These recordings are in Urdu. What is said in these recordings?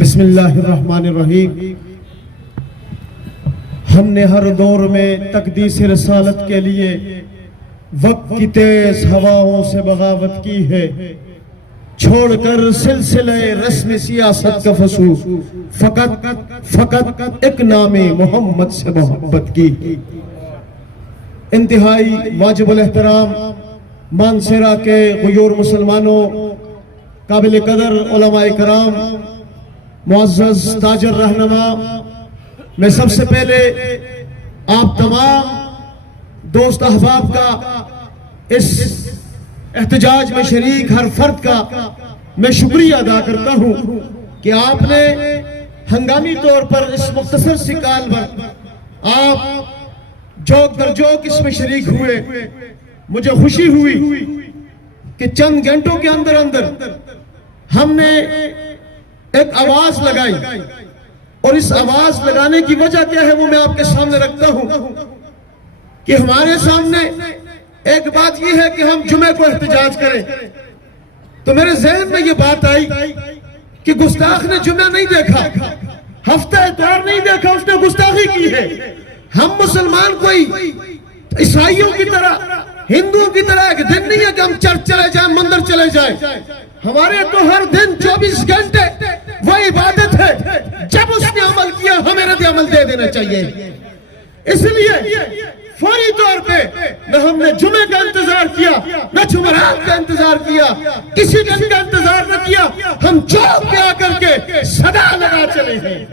بسم اللہ الرحمن الرحیم۔ ہم نے ہر دور میں تقدیس رسالت کے لیے وقت کی تیز ہواؤں سے بغاوت کی ہے، چھوڑ کر سلسلہ رسم سیاست کا فسو فقط ایک نام محمد سے محبت کی۔ انتہائی واجب الاحترام مانسیرا کے غیور مسلمانوں، قابل قدر علماء کرام، معزز تاجر رہنما، میں سب سے پہلے آپ تمام دوست احباب کا، اس احتجاج میں شریک ہر فرد کا میں شکریہ ادا کرتا ہوں کہ آپ نے ہنگامی طور پر اس مختصر سی کال میں آپ جوک در جوک اس میں شریک ہوئے۔ مجھے خوشی ہوئی کہ چند گھنٹوں کے اندر ہم نے ایک آواز لگائی، اور اس آواز لگانے کی وجہ کیا ہے وہ میں آپ کے سامنے رکھتا ہوں کہ ہمارے سامنے ایک بات یہ ہے کہ ہم جمعہ کو احتجاج کریں، تو میرے ذہن میں یہ بات آئی کہ گستاخ نے جمعہ نہیں دیکھا، ہفتہ اتوار نہیں دیکھا، اس نے گستاخی کی ہے۔ ہم مسلمان کوئی عیسائیوں کی طرح، ہندوؤں کی طرح ایک دن نہیں ہے کہ ہم چرچ چلے جائیں، مندر چلے جائیں۔ ہمارے تو ہر دن 24 گھنٹے وہ عبادت ہے، جب اس نے عمل کیا ہمیں رد عمل دے دینا چاہیے۔ اس لیے فوری طور پہ نہ ہم نے جمعے کا انتظار کیا، نہ جمعرات کا انتظار کیا، کسی دن کا انتظار نہ کیا، ہم چوک پہ آ کر کے صدا لگا چلے ہیں۔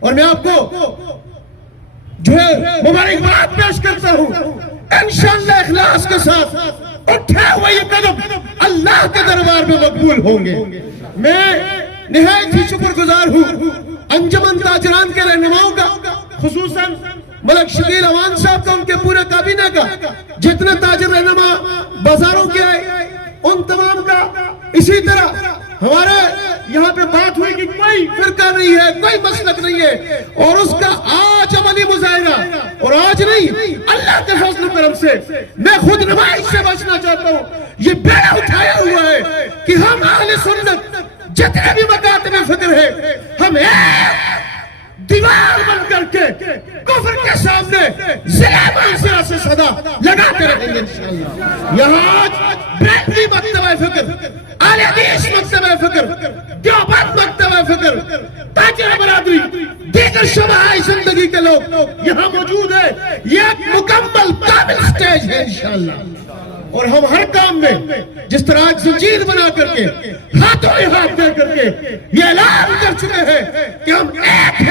اور میں آپ کو جو ہے مبارکباد پیش کرتا ہوں، انشاءاللہ اخلاص کے ساتھ اٹھے ہوئے یہ قدم اللہ کے دربار میں مقبول ہوں گے۔ میں نہایت ہی شکر گزار ہوں انجمن تاجران کے رہنماؤں کا، خصوصاً ملک شبیر امان صاحب کا، ان کے پورے کابینہ کا، جتنے تاجر رہنما بازاروں کے آئے ان تمام کا۔ اسی طرح ہمارے یہاں پہ بات ہوئی کہ کوئی فرقہ نہیں ہے، کوئی مسلک نہیں ہے، اور اس کا آج عملی مظاہرہ، اور آج نہیں اللہ کے فضل و کرم سے میں خود نمائش سے بچنا چاہتا ہوں۔ یہ بیڑا اٹھایا ہوا ہے کہ ہم اہل سنت جتنے بھی مکاتب فکر ہے، ہم ایک دیوار بن کر کے کفر کے سامنے ضلع مانسیرا سے صدا لگاتے رہیں گے انشاءاللہ۔ یہاں آج بریلوی مکتبہ فکر، اہل حدیث مکتبہ فکر، دیوبند مکتبہ فکر، تاجر برادری، دیگر شعبۂ زندگی کے لوگ یہاں موجود ہیں۔ یہ ایک مکمل کامل سٹیج ہے انشاءاللہ، اور ہم ہر کام میں جس طرح آج زنجیر بنا کر کے ہاتھوں میں ہاتھ دے کر کے یہ اعلان کر چکے ہیں کہ ہم ایک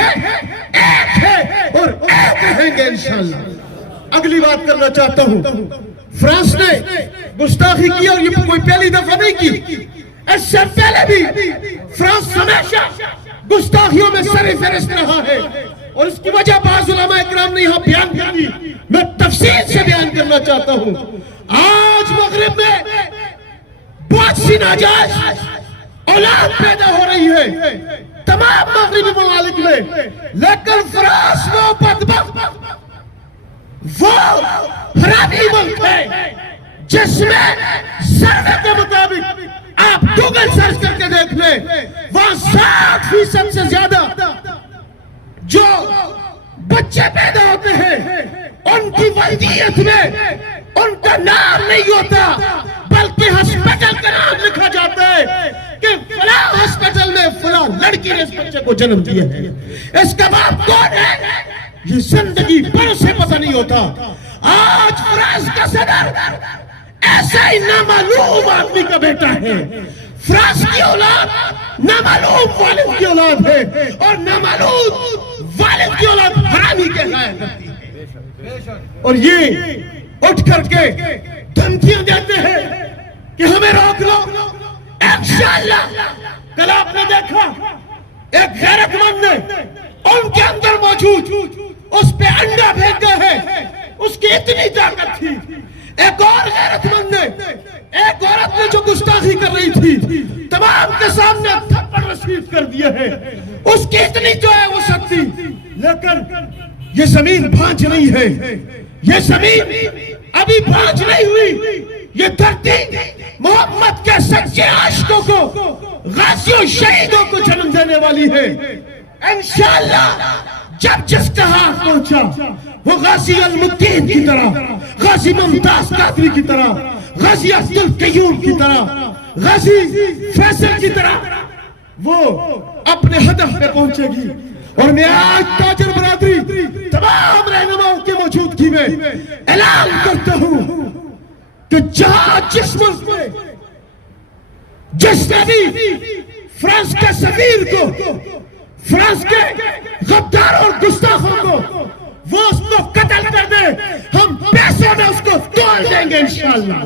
ہیں اور ایک رہیں گے انشاءاللہ۔ اگلی بات کرنا چاہتا ہوں، فرانس نے گستاخی کی، اور یہ کوئی پہلی دفعہ نہیں کی، اس سے پہلے بھی فرانس ہمیشہ گستاخیوں میں سر فہرست رہا ہے، اور اس کی وجہ بعض علماء اکرام نے یہاں بیان کی، میں تفصیل سے بیان کرنا چاہتا ہوں۔ آج مغرب میں بہت سی ناجائز اولاد پیدا ہو رہی ہے تمام مغربی ممالک میں، لیکن فرانس وہ بدبخت، وہ حرامی ملک ہے جس میں سروے کے مطابق آپ گوگل سرچ کر کے دیکھ لیں، وہاں 60% سے زیادہ جو بچے پیدا ہوتے ہیں ان کی والدیت میں ان کا نام نہیں ہوتا، بلکہ ہسپیٹل کا نام لکھا جاتا ہے کہ فلاں ہسپیٹل میں فلاں لڑکی نے اس بچے کو جنم دیا ہے، اس کا باپ کون ہے یہ زندگی بھر سے پتہ نہیں ہوتا۔ آج فرانس کا صدر ایسا ہی نامعلوم آدمی کا بیٹا ہے، فرانس کی اولاد نامعلوم والد کی اولاد ہے، اور نامعلوم والد کی اولاد حرامی کے غائب کرتی ہے، اور یہ اٹھ کر کے دھمکیاں دیتے ہیں کہ ہمیں روک لو۔ انشاءاللہ کل آپ نے دیکھا ایک غیرت مند نے ان کے اندر موجود اس پہ انڈا پھینکا ہے، اس کی اتنی طاقت تھی۔ ایک اور غیرت مند نے، ایک عورت نے جو گستاخی کر رہی تھی، تمام کے سامنے تھپڑ رسید کر دیا ہے، اس کی اتنی جو ہے وہ سکتی، لیکن یہ زمین بھانج نہیں ہے، یہ زمین ابھی بھانج نہیں ہوئی، یہ دھرتی محمد کے سچے عاشقوں کو غازیوں شہیدوں کو جنم دینے والی ہے. انشاءاللہ جب جس کا ہاتھ پہنچا وہ غازی المتین کی طرح، غازی ممتاز قادری کی طرح، غازی عبد القیوم کی طرح، غازی فیصل کی طرح وہ اپنے ہدف پہ پہنچے گی. اور میں آج تاجر برادری تمام رہنماؤں کی موجودگی میں اعلان کرتا ہوں کہ جہاں جس ملک میں جس نے بھی فرانس کے سفیر کو، فرانس کے غداروں اور گستاخوں کو وہ اس کو قتل کر دے، ہم پیسوں میں اس کو تول دیں گے انشاءاللہ.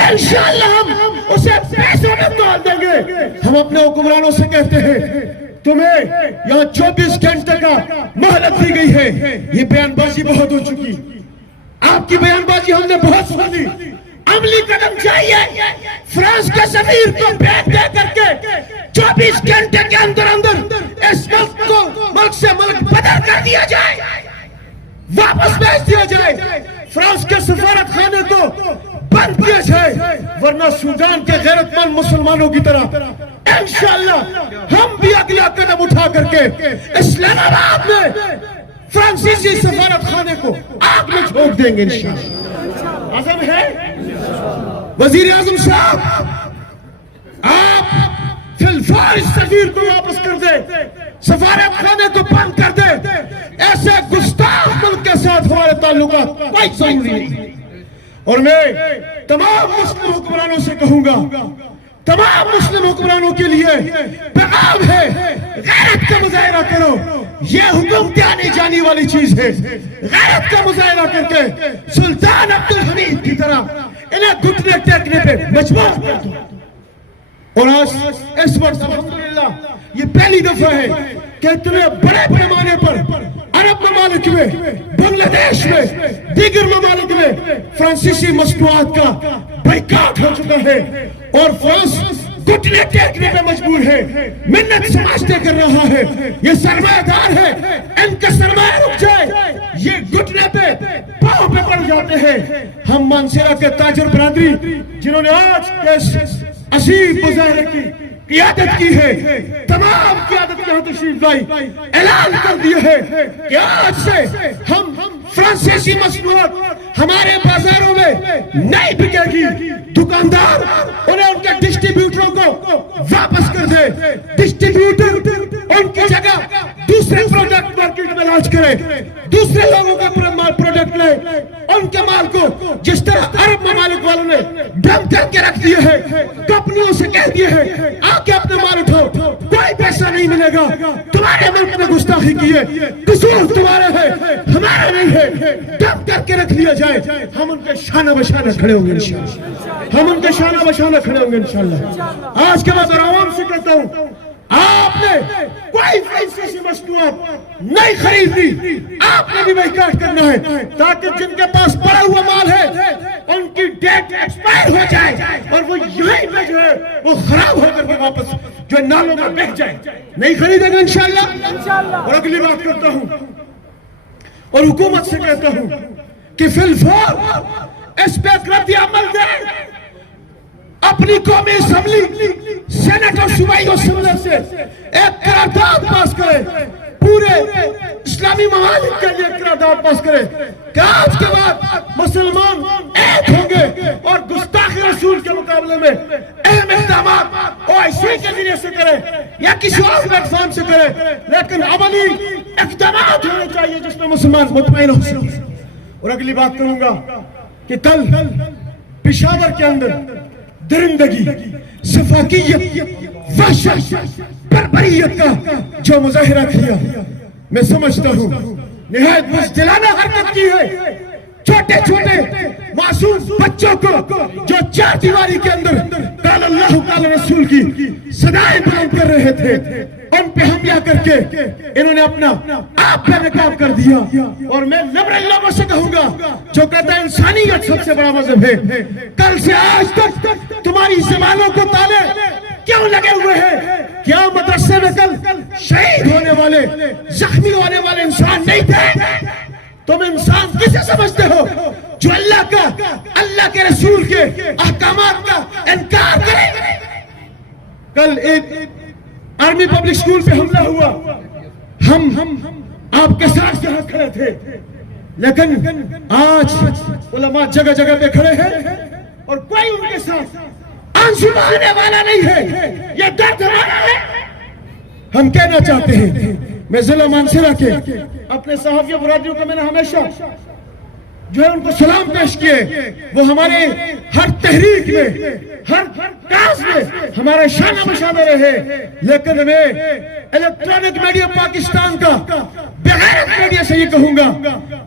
انشاءاللہ ہم اسے پیسوں میں تول دیں گے. ہم اپنے حکمرانوں سے کہتے ہیں تمہیں یہاں 24 گھنٹے کا مہلت دی گئی ہے. یہ بیان بازی بہت ہو چکی، آپ کی بیان بازی ہم نے بہت سن لی. عملی قدم چاہیے. فرانس کے سفیر کو بھیج دے کر کے 24 گھنٹے کے اندر اندر اس ملک کو ملک سے ملک بدل کر دیا جائے، واپس بھیج دیا جائے. فرانس کے سفارت خانے کو بند کیا جائے، ورنہ سودان کے غیرت مند مسلمانوں کی طرح انشاءاللہ ہم بھی اگلا قدم اٹھا کر کے اسلام آباد میں فرانسیسی سفارت خانے کو آگ میں جھونک دیں گے انشاءاللہ. عزم ہے وزیر اعظم صاحب، آپ فی الفور اس سفیر کو واپس کر دے، سفارت خانے کو بند کر دے. ایسے گستاخ ملک کے ساتھ ہمارے تعلقات کوئی ضروری نہیں. اور میں تمام مسلم حکمرانوں سے کہوں گا، تمام مسلم حکمرانوں کے لیے پیغام ہے، غیرت کا مظاہرہ کرو. یہ حکومت آنے جانے والی چیز ہے. غیرت کا مظاہرہ کر کے سلطان عبدالحمید کی طرح انہیں گھٹنے ٹیکنے پہ مجبور کر دو. اور آج اس وقت الحمدللہ یہ پہلی دفعہ ہے کہ اتنے بڑے پیمانے پر عرب ممالک میں، بنگلہ دیش میں، دیگر ممالک میں فرانسیسی مصنوعات کا بائیکاٹ ہو چکا ہے. اور فرانس گھٹنے ٹیکنے پہ مجبور ہے، منت سماجتے کر رہا ہے. یہ سرمایہ دار ہے، ان کا سرمایہ رک جائے یہ گھٹنے پہ پاؤں پہ پڑ جاتے ہیں. ہم مانسیرا کے تاجر برادری جنہوں نے آج اس عظیم مظاہرے کی قیادت کی ہے، تمام قیادت یہاں تشریف لائی، اعلان کر دیا ہے کہ آج سے ہم فرانسیسی مصنوعات ہمارے بازاروں میں نہیں بکے گی. دکاندار انہیں ان کے ڈسٹریبیوٹروں کو واپس کر دے. ڈسٹریبیوٹر ان کی جگہ دوسرے پروڈکٹ مارکیٹ میں لانچ کرے، دوسرے لوگوں کا پروڈکٹ لے. ان کے مال کو جس طرح عرب ممالک والوں نے ڈم کر کے رکھ دیا ہے، کمپنیوں سے کہہ دیا ہے آ کے اپنے مال اٹھاؤ، کوئی پیسہ نہیں ملے گا. تمہارے ملک میں گستاخی کی ہے، قصور تمہارا ہے، ہمارا نہیں ہے. ڈم کر کے رکھ لیا جائے. ہم ان کے شانہ بشانہ کھڑے ہوں گے انشاءاللہ. ہم ان کے شانہ بشانہ کھڑے ہوں گے انشاءاللہ. آج کے بعد عوام سے کہتا ہوں، آپ نے کوئی فرانسیسی مصنوعات نہیں خریدنی. آپ نے بھی بائیکاٹ کرنا ہے تاکہ جن کے پاس پڑا ہوا مال ہے ان کی ڈیٹ ایکسپائر ہو جائے اور وہ یہیں پہ جو ہے وہ خراب ہو کر کے واپس جو نالوں میں بہہ جائے. نہیں خریدیں گے انشاءاللہ. اور اگلی بات کرتا ہوں اور حکومت سے کہتا ہوں کہ فی الفور اس پہ رد عمل دے. اپنی قومی اسمبلی، سینٹ اور صوبائی اسمبلی سے ایک قرارداد پاس کرے، پورے اسلامی ممالک کے لیے قرارداد پاس کرے کہ آج کے بعد مسلمان ایک ہوں گے اور گستاخی رسول کے مقابلے میں اہم اقدامات OIC کے ذریعے سے کرے یا کسی اور پلیٹ فارم سے کرے، لیکن عملی اقدامات ہونے چاہیے جس میں مسلمان مطمئن ہو سکے. اور اگلی بات کروں گا کہ کل پشاور کے اندر درندگی، سفاکیت، وحشت، بربریت کا جو مظاہرہ کیا، میں سمجھتا ہوں نہایت بزدلانہ حرکت کی ہے. چھوٹے چھوٹے معصوم بچوں کو جو چار دیواری کے اندر قال اللہ قال رسول کی صدائیں بلند کر رہے تھے، ان پہ حملہ کر کے انہوں نے اپنا آپ پہ نقاب کر دیا. اور میں لبرل لوگوں سے کہوں گا جو کہتا ہے انسانیت سب سے بڑا مذہب ہے، کل سے آج تک تمہاری زبانوں کو تالے کیوں لگے ہوئے ہیں؟ کیا مدرسے میں کل شہید ہونے والے، زخمی ہونے والے انسان نہیں تھے؟ تم انسان کسے سمجھتے ہو جو اللہ کا، اللہ کے رسول کے احکامات کا انکار کرے؟ کل ایک آرمی پبلک اسکول پہ حملہ ہوا، ہم آپ کے ساتھ یہاں کھڑے تھے، لیکن آج علماء جگہ جگہ پہ کھڑے ہیں اور کوئی ان کے ساتھ آنسو بہانے والا نہیں ہے، یہ درد ہمارا ہے۔ ہم کہنا چاہتے ہیں، میں ضلع مانسہرہ کے اپنے صحافی برادریوں کا میں نے ہمیشہ جو ہے ان کو سلام پیش کیے، وہ ہمارے ہر تحریک میں، ہر کاز میں ہمارے شانہ بشانہ رہے، لیکن میں الیکٹرانک میڈیا پاکستان کا بغیرت میڈیا سے یہ کہوں گا،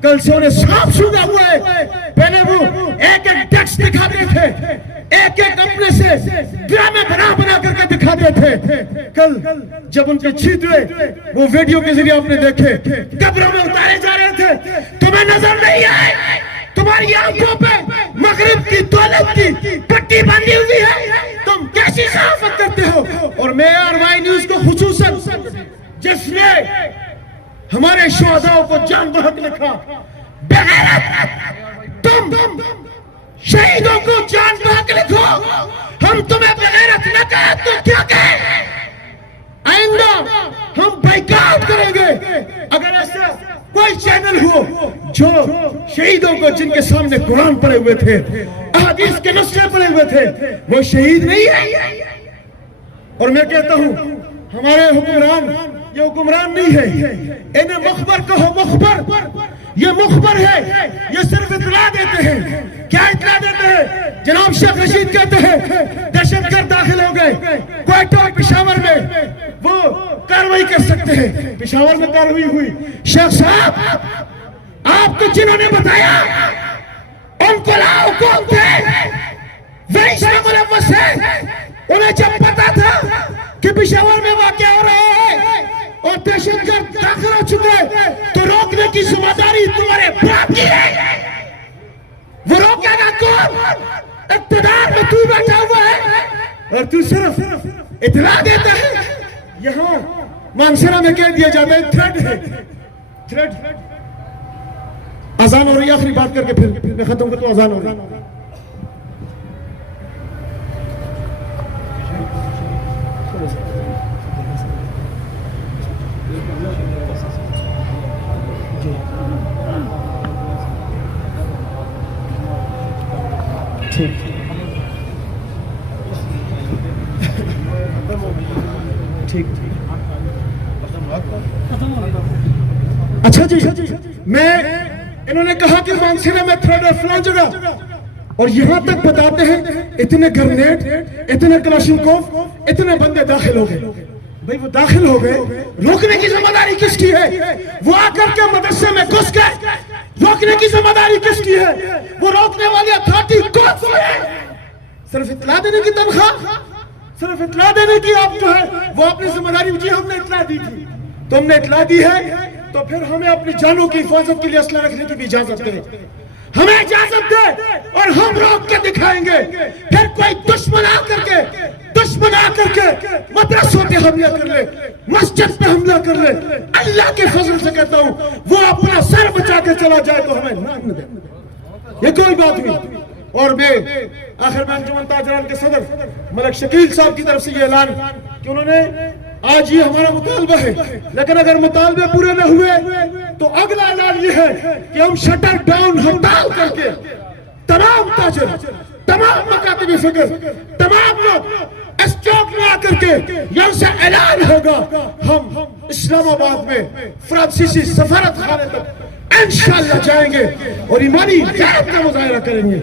کل سے انہیں صاف شدہ ہوا ہے، پہلے وہ ایک ایک ٹیکسٹ دکھاتے تھے، ایک ایک اپنے سے ڈرامے بنا کر کے دکھاتے تھے، کل جب ان کے چھیت ہوئے وہ ویڈیو کے ذریعے آپ نے دیکھے، قبروں میں اتارے جا رہے تھے، تمہیں نظر نہیں آئے، تمہاری آنکھوں پہ مغرب کی دولت کی پٹی بندھی ہوئی ہے، تم کیسی صحافت کرتے ہو؟ اور میں RY نیوز کو خصوصاً جس نے ہمارے شہداؤں کو جان بحق لکھا، بغیرت تم شہیدوں کو جان بحق لکھو، ہم تمہیں بغیرت نہ کہیں تو کیا کہیں؟ آئندہ ہم بائیکاٹ کریں گے اگر ایسا کوئی چینل ہو جو شہیدوں کو، جن کے سامنے قرآن پڑے ہوئے تھے، احادیث کے نسخے پڑے ہوئے تھے، وہ شہید نہیں ہے۔ اور میں کہتا ہوں ہمارے حکمران یہ حکمران نہیں ہے، انہیں مخبر کہو، مخبر، یہ مخبر ہے، یہ صرف اطلاع دیتے ہیں۔ کیا اطلاع دیتے ہیں؟ جناب شیخ رشید کہتے ہیں دہشت گرد داخل ہو گئے کوئٹہ اور پشاور میں، وہ کارروائی کر سکتے ہیں، پشاور میں کارروائی ہوئی۔ شیخ صاحب آپ کو جنہوں نے بتایا ان کو لاؤ کون تھے؟ وہی شاہ ملوث ہے، انہیں جب پتا تھا کہ پشاور میں واقع ہو رہا ہے اور دہشت گرد داخل ہو چکے تو روکنے کی ذمہ داری تمہارے باپ کی ہے۔ وہ روکے گا کون؟ اقتدار میں تو بیٹھا ہوا ہے اور تو صرف اطلاع دیتا ہے۔ یہاں مانسہرہ میں کہہ دیا جاتا ہے تھریڈ ہے، تھریڈ۔ اذان ہو رہی ہے، آخری بات کر کے پھر میں ختم کرتا ہوں، اذان ہو رہی ہے۔ ٹھیک اچھا جی، میں انہوں نے کہا کہ مانسہرہ میں تھریڈ ہے فلاں جگہ، اور یہاں تک بتاتے ہیں اتنے گرنیڈ، اتنے کلاشنکوف، اتنے بندے داخل ہو گئے۔ بھئی وہ داخل ہو گئے، روکنے کی ذمہ داری کس کی ہے؟ وہ آ کر کے مدرسے میں گھس گئے، روکنے کی ذمہ داری کس کی ہے؟ وہ روکنے والی اتھارٹی کون سی ہے؟ صرف اطلاع دینے کی تنخواہ، صرف اطلاع دینے کی آپ جو ہے وہ اپنی ذمہ داری، جی ہم نے اطلاع دی تھی، تم نے اطلاع دی ہے تو پھر ہمیں اپنی جانوں کی حفاظت کے لیے اسلحہ رکھنے کی بھی اجازت دے، ہمیں اجازت دے اور ہم روک کے دکھائیں گے۔ پھر کوئی دشمن آ کر کے مدرسوں پہ حملہ کر لے، مسجد پہ حملہ کر لے، اللہ کے فضل سے کہتا ہوں وہ اپنا سر بچا کے چلا جائے تو ہمیں نام نہ دے، یہ کوئی بات نہیں۔ اور میں آخر میں انجمن تاجران کے صدر ملک شکیل صاحب کی طرف سے یہ اعلان کہ انہوں نے آج یہ ہمارا مطالبہ ہے، لیکن اگر مطالبے پورے نہ ہوئے تو اگلا اعلان یہ ہے کہ ہم شٹر ڈاؤن ہڑتال کر کے تمام تاجر، تمام مکاتب فکر، تمام لوگ اس چوک میں آ کر کے یہاں سے اعلان ہوگا، ہم اسلام آباد میں فرانسیسی سفارت خانے تک انشاءاللہ جائیں گے اور ایمانی غیرت کا مظاہرہ کریں گے۔